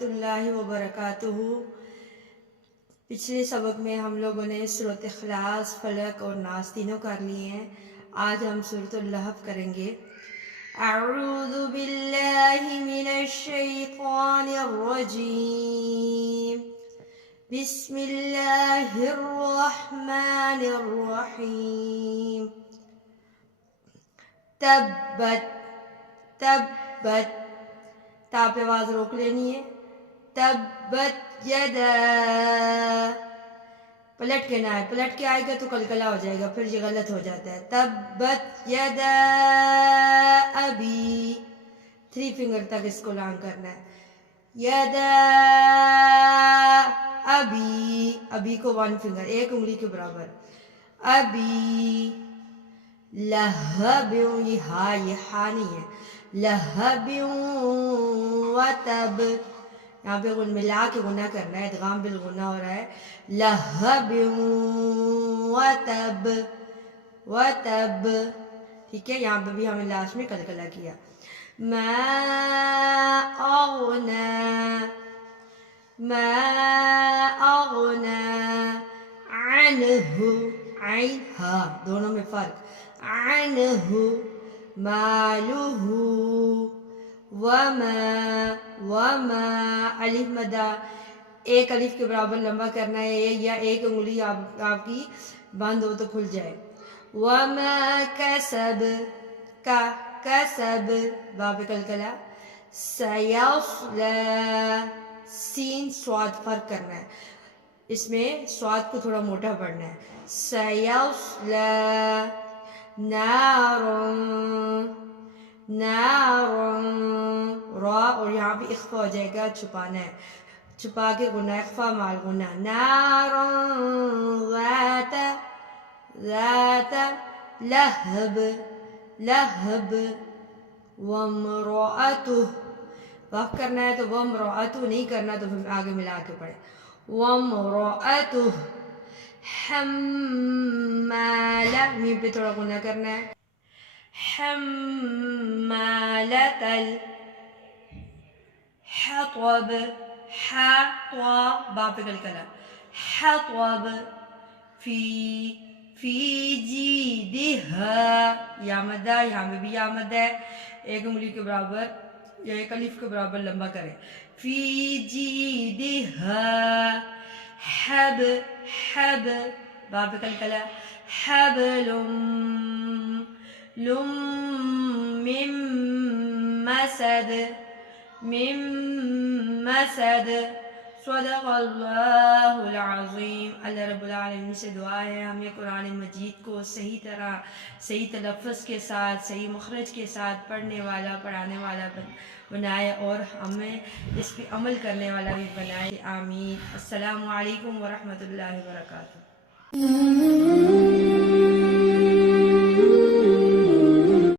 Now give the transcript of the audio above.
ورحمۃ اللہ وبرکاتہ۔ پچھلے سبق میں ہم لوگوں نے سورۃ اخلاص، فلق اور ناس تینوں کر لیے ہیں۔ آج ہم سورۃ اللہف کریں گے۔ اعوذ باللہ من الشیطان الرجیم، بسم اللہ الرحمن الرحیم۔ تبت تبت، تا پہ آواز روک لینی ہے۔ تبت یدا، پلٹ کے نہ آئے، پلٹ کے آئے گا تو کلکلا ہو جائے گا، پھر یہ غلط ہو جاتا ہے۔ تبت یدا ابی، 3 فنگر تک اس کو لانگ کرنا ہے۔ یدا ابی، ابی کو 1 فنگر، 1 انگلی کے برابر۔ ابی لہب، یہ ہا، یہ ہا نہیں ہے، لہب وتب، یہاں پہ ملا کے غنہ کرنا ہے، ادغام بالغنہ ہو رہا ہے۔ لہب وتب، وتب، ٹھیک ہے، یہاں پہ بھی ہمیں لاسٹ میں کلکلا کیا۔ ما اغنا، ما اغنا عنہ، عین ہا دونوں میں فرق، عنہ مالہ، وما، وما الف مدہ، 1 الف کے برابر لمبا کرنا ہے، یا 1 انگلی آپ کی بند ہو تو کھل جائے۔ وما کسب، کا کسب، با پہ کلکلا۔ سیصلا، سین سواد فرق کرنا ہے، اس میں سواد کو تھوڑا موٹا پڑھنا ہے۔ سیصلا نارا، نارا، را، اور یہاں بھی اخفا ہو جائے گا، چھپانا ہے، چھپا کے غنہ، اخفا مال غنہ۔ نارا ذات، ذات لہب، لہب۔ وامرأتہ، وقف کرنا ہے تو وامرأتہ نہیں کرنا تو پھر آگے ملا کے پڑھے۔ وامرأتہ حمالہ، میم پہ تھوڑا غنہ کرنا ہے۔ حمالۃ الحطب، حطب، با پہ کلکلا، حطب، فی، فی جیدہا، یا مدہ، یہاں میں بھی یا مدہ ہے، 1 انگلی کے برابر یا 1 الف کے برابر لمبا کریں۔ فی جیدہا حب، حب، با پہ کلکلا، حبل لم من مسد، من مسد۔ صدق اللہ العظیم۔ اللہ رب العالمین سے دعا ہے ہمیں قرآن مجید کو صحیح طرح، صحیح تلفظ کے ساتھ، صحیح مخرج کے ساتھ پڑھنے والا، پڑھانے والا بنائے، اور ہمیں اس پہ عمل کرنے والا بھی بنائے۔ آمین۔ السلام علیکم ورحمۃ اللہ وبرکاتہ۔